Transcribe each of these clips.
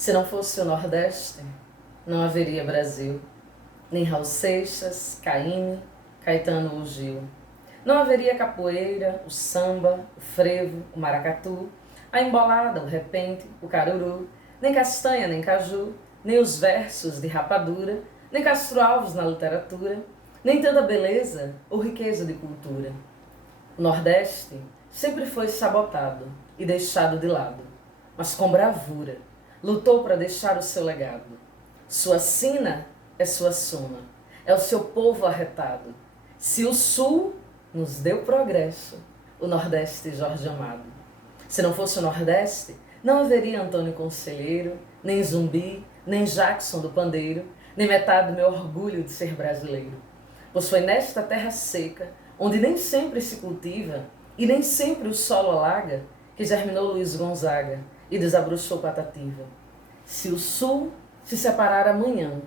Se não fosse o Nordeste, não haveria Brasil, nem Raul Seixas, Caymmi, Caetano ou Gil. Não haveria capoeira, o samba, o frevo, o maracatu, a embolada, o repente, o caruru, nem castanha, nem caju, nem os versos de rapadura, nem Castro Alves na literatura, nem tanta beleza ou riqueza de cultura. O Nordeste sempre foi sabotado e deixado de lado, mas com bravura lutou para deixar o seu legado. Sua sina é sua soma, é o seu povo arretado. Se o Sul nos deu progresso, o Nordeste Jorge Amado. Se não fosse o Nordeste, não haveria Antônio Conselheiro, nem Zumbi, nem Jackson do Pandeiro, nem metade do meu orgulho de ser brasileiro. Pois foi nesta terra seca, onde nem sempre se cultiva e nem sempre o solo alaga, que germinou Luiz Gonzaga e desabrochou Patativa. Se o Sul se separar amanhã,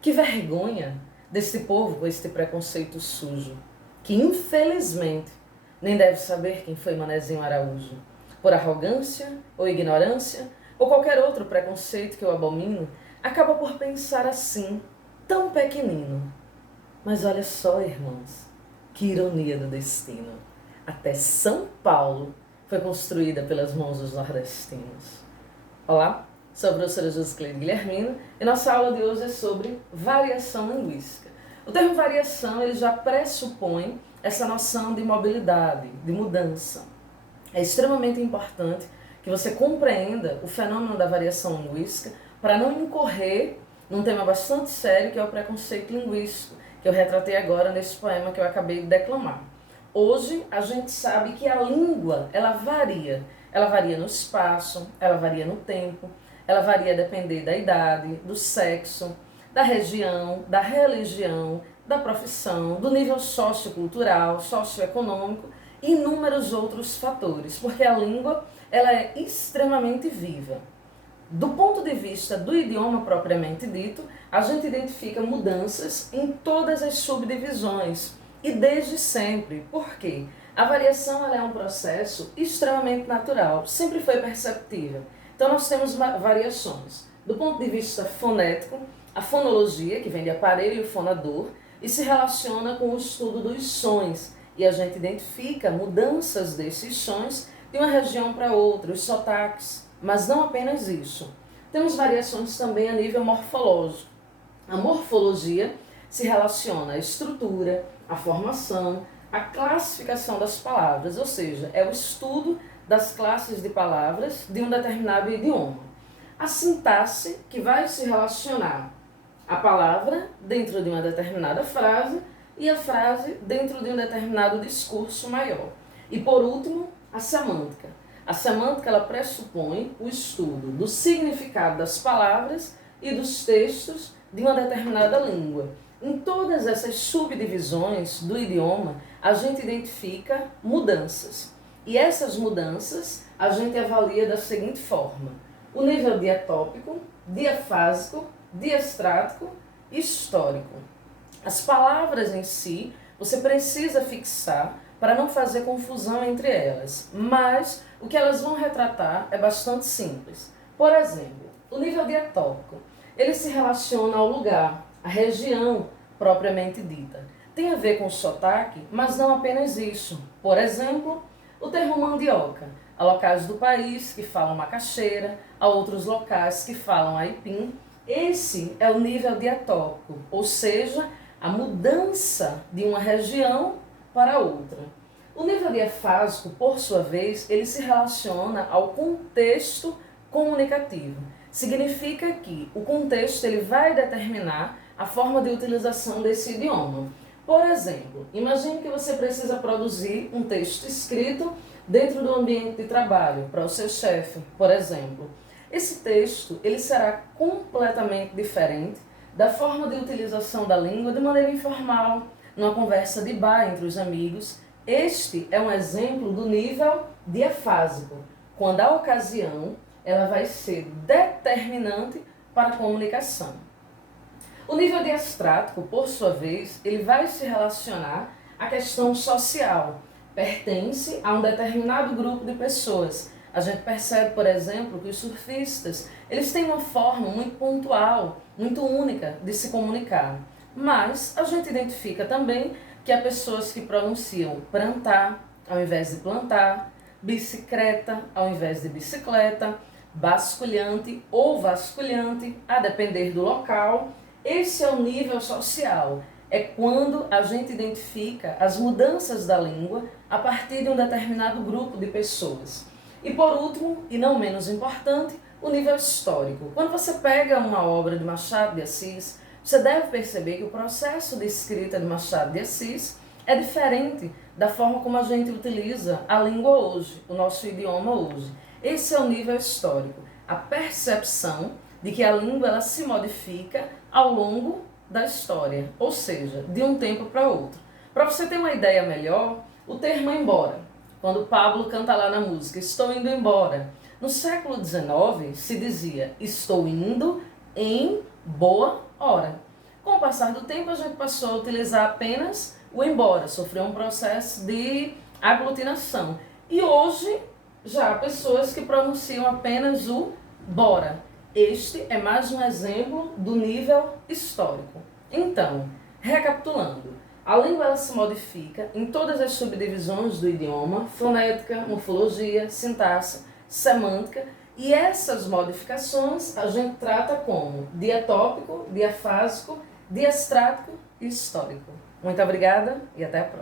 que vergonha deste povo com este preconceito sujo, que infelizmente nem deve saber quem foi Manezinho Araújo. Por arrogância ou ignorância ou qualquer outro preconceito que eu abomino, acaba por pensar assim, tão pequenino. Mas olha só, irmãos, que ironia do destino. Até São Paulo foi construída pelas mãos dos nordestinos. Olá, sou a professora Josicleide Guilhermino e nossa aula de hoje é sobre variação linguística. O termo variação ele já pressupõe essa noção de mobilidade, de mudança. É extremamente importante que você compreenda o fenômeno da variação linguística para não incorrer num tema bastante sério que é o preconceito linguístico, que eu retratei agora nesse poema que eu acabei de declamar. Hoje a gente sabe que a língua ela varia no espaço, ela varia no tempo, ela varia a depender da idade, do sexo, da região, da religião, da profissão, do nível sociocultural, socioeconômico e inúmeros outros fatores, porque a língua ela é extremamente viva. Do ponto de vista do idioma propriamente dito, a gente identifica mudanças em todas as subdivisões e desde sempre. Por quê? A variação ela é um processo extremamente natural, sempre foi perceptível. Então nós temos variações. Do ponto de vista fonético, a fonologia, que vem de aparelho fonador, e se relaciona com o estudo dos sons. E a gente identifica mudanças desses sons de uma região para outra, os sotaques. Mas não apenas isso. Temos variações também a nível morfológico. A morfologia se relaciona à estrutura, à formação, à classificação das palavras, ou seja, é o estudo das classes de palavras de um determinado idioma. A sintaxe, que vai se relacionar à palavra dentro de uma determinada frase e a frase dentro de um determinado discurso maior. E por último, a semântica. A semântica ela pressupõe o estudo do significado das palavras e dos textos de uma determinada língua. Em todas essas subdivisões do idioma, a gente identifica mudanças. E essas mudanças a gente avalia da seguinte forma: o nível diatópico, diafásico, diastrático e histórico. As palavras em si, você precisa fixar para não fazer confusão entre elas, mas o que elas vão retratar é bastante simples. Por exemplo, o nível diatópico, ele se relaciona ao lugar, à região propriamente dita. Tem a ver com o sotaque, mas não apenas isso. Por exemplo, o termo mandioca. Há locais do país que falam macaxeira, há outros locais que falam aipim. Esse é o nível diatópico, ou seja, a mudança de uma região para outra. O nível diafásico, por sua vez, ele se relaciona ao contexto comunicativo. Significa que o contexto ele vai determinar a forma de utilização desse idioma. Por exemplo, imagine que você precisa produzir um texto escrito dentro do ambiente de trabalho, para o seu chefe, por exemplo. Esse texto ele será completamente diferente da forma de utilização da língua de maneira informal, numa conversa de bar entre os amigos. Este é um exemplo do nível diafásico, quando a ocasião ela vai ser determinante para a comunicação. O nível diastrático, por sua vez, ele vai se relacionar à questão social. Pertence a um determinado grupo de pessoas, A gente percebe, por exemplo, que os surfistas, eles têm uma forma muito pontual, muito única de se comunicar. Mas a gente identifica também que há pessoas que pronunciam plantar ao invés de plantar, bicicleta ao invés de bicicleta, basculhante ou vasculhante, a depender do local. Esse é o nível social. É quando a gente identifica as mudanças da língua a partir de um determinado grupo de pessoas. E por último, e não menos importante, o nível histórico. Quando você pega uma obra de Machado de Assis, você deve perceber que o processo de escrita de Machado de Assis é diferente da forma como a gente utiliza a língua hoje, o nosso idioma hoje. Esse é o nível histórico, a percepção de que a língua ela se modifica ao longo da história, ou seja, de um tempo para outro. Para você ter uma ideia melhor, o termo embora. Quando Pablo canta lá na música, estou indo embora. No século XIX se dizia, estou indo em boa hora. Com o passar do tempo a gente passou a utilizar apenas o embora, sofreu um processo de aglutinação. E hoje já há pessoas que pronunciam apenas o bora. Este é mais um exemplo do nível histórico. Então, recapitulando, a língua ela se modifica em todas as subdivisões do idioma, fonética, morfologia, sintaxe, semântica, e essas modificações a gente trata como diatópico, diafásico, diastrático e histórico. Muito obrigada e até a próxima.